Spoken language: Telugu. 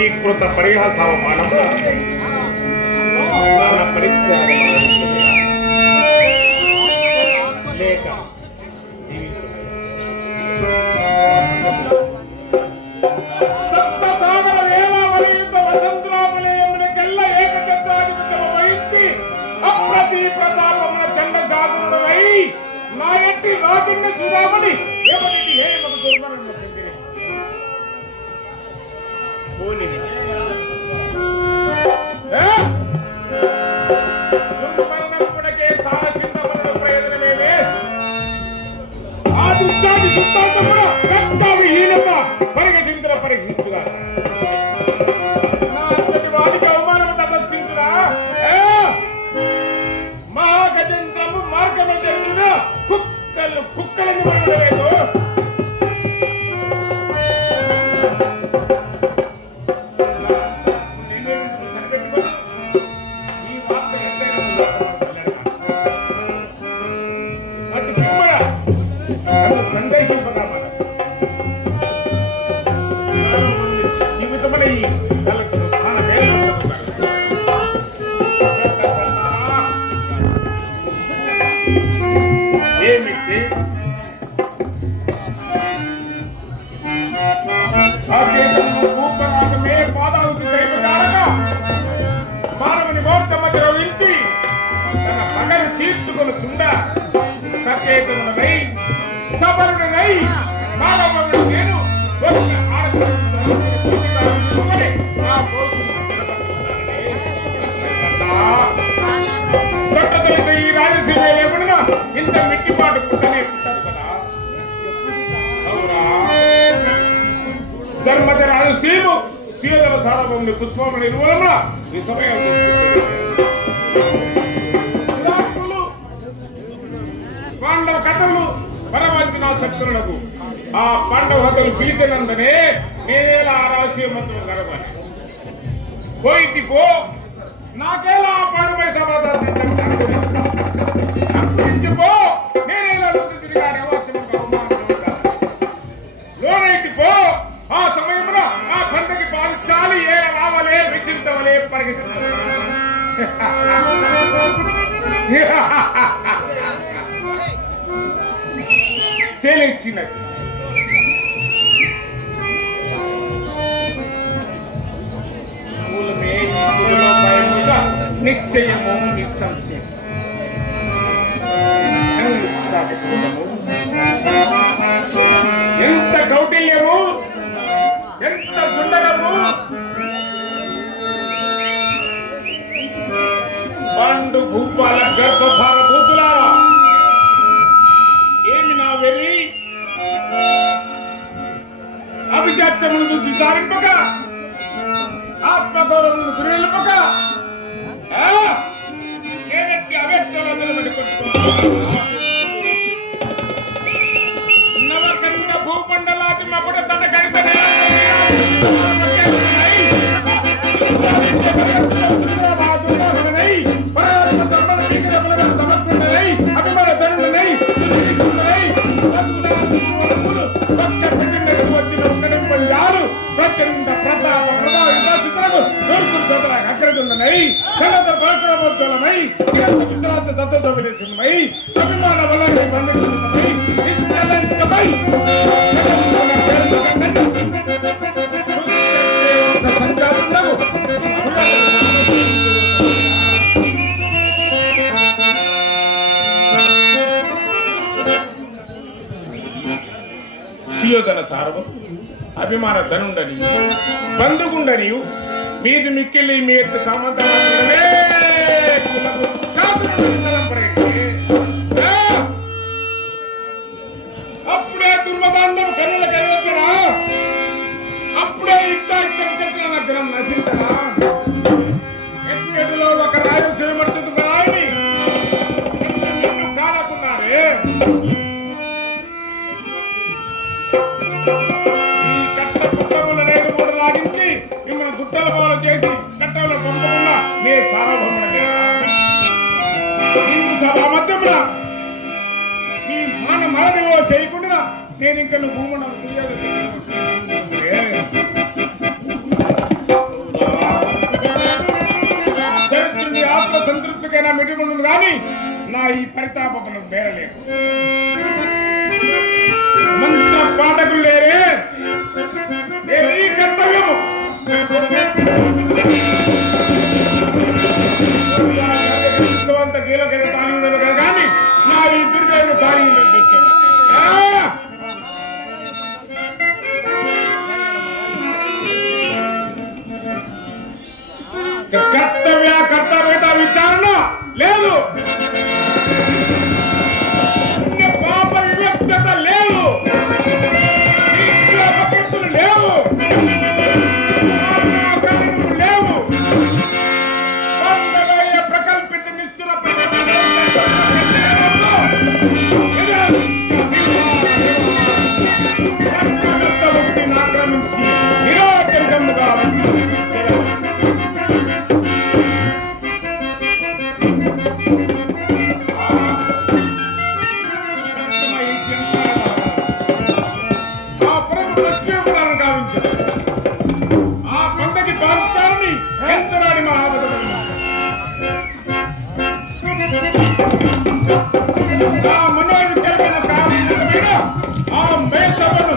ఏకీకృత పరిహాసవమానము ప్రాణ పరిత్యాగమానమున్నదయా? లేక సప్త సాగర వేలావలియుత వసంతరామలయమునకెల్ల ఏకఛత్రాధిపత్యము వహించి అప్రతి ప్రతాపమున చండ సాధనుడై నా ఎట్టి రాజుని చూడామని ఎవరికి హేమకు దుర్మరణం వచ్చింది పోనీ నా అంతటి వాడికి అవమానము తపస్సించురా మహాగజేంద్రము మార్గమధ్యంగా కుక్కలు కుక్కలను మరణలేదు నన్ను సందేహింపదామన జీవితమనే ఏమిటి? మానవుని మోర్త మధ్య తన పగలు తీర్చుకొని చుండ సచేతనుడై సబరుడనై మానవుని నేను వచ్చి ఆడపిల్లలని నా పోల్చుని పట్టదలిత ఈ రాజసీమ లేకుండా ఇంత మిట్టిపాటు పుట్టనే పుట్టారు కదా. అవునా? ధర్మద రాజసీము సీదల సారభూమి పుష్పముల నిర్మూలన ఈ సమయం విరాట్టులు, పాండవ కథలు పరమంచిన శక్తులకు ఆ పాండవ కథలు పిలిచినందనే నేనేలా ఆ రహస్య మంత్రులు గడవాలి పోయిటి పో. నాకేలా ఆ పాడుపై సమాధానం పో. నేనేలా తిరిగానే లోనైకి పో. ఆ సమయమున ఆ పంటకి పాల్చాలి ఏ రావలే విచించవలే పరిగెత్తించవలే తెలిసినది మూలమే ఈ గురులో భయముగా నిశ్చయము నిస్సంశయం ఎంత అద్భుతము. ఎంత కౌటిల్యము ఎంత సుందరము పండు భూపాల అభిజాత్యమును చూసి చారింపక ఆత్మగౌరవమును గురిపక నేనెత్తి అవ్యక్తులను కొట్టుకుంటున్నాను నవకండ భూమండలాది మకుట తన కరితనే ప్రచండ ప్రతాప ప్రభావిత చిత్రకు నూర్పురు చోదర అగ్రజుండనై సన్నత పరాక్రమోజ్వలమై నిరంత విశ్రాంత సత్తతో విలేసినమై అభిమాన వలనై బంధించున్నమై నిష్కలంకమై జగన్మోహన పేరుతో సుయోధన సారము అభిమాన ధనుండని బంధుగుండనియు మీది మిక్కిలి మీ యొక్క సంబంధమే కులము శాసనములు తలంపరైతే. ఆ! అప్పుడే దుర్మదాండం కన్నుల కైవచ్చనా అప్పుడే యుద్ధ యుద్ధం కట్టిన నగరం నశించనా ఎక్కడిలో ఒక రాజు చేయబడుతుంది రాయని నిన్ను కాలకున్నారే సభామధ్యమున నీ మాన మరణమో చేయకుండా నేను ఇంకా నువ్వు భూములను తీయాలి. చరిత్రుడి ఆత్మ సంతృప్తికైనా మిడిముందు నా ఈ పరితాపమును బేరలేము మంత్ర పాఠకులు లేరే. కర్తవ్య కర్తవ్యత విచారణ లేదు. పాప వివక్షత లేదు. లేవు. లేవు. ప్రకల్పిత నిశ్చుల ఆ మనోడు కలిగిన కారణం ఆ మేసమును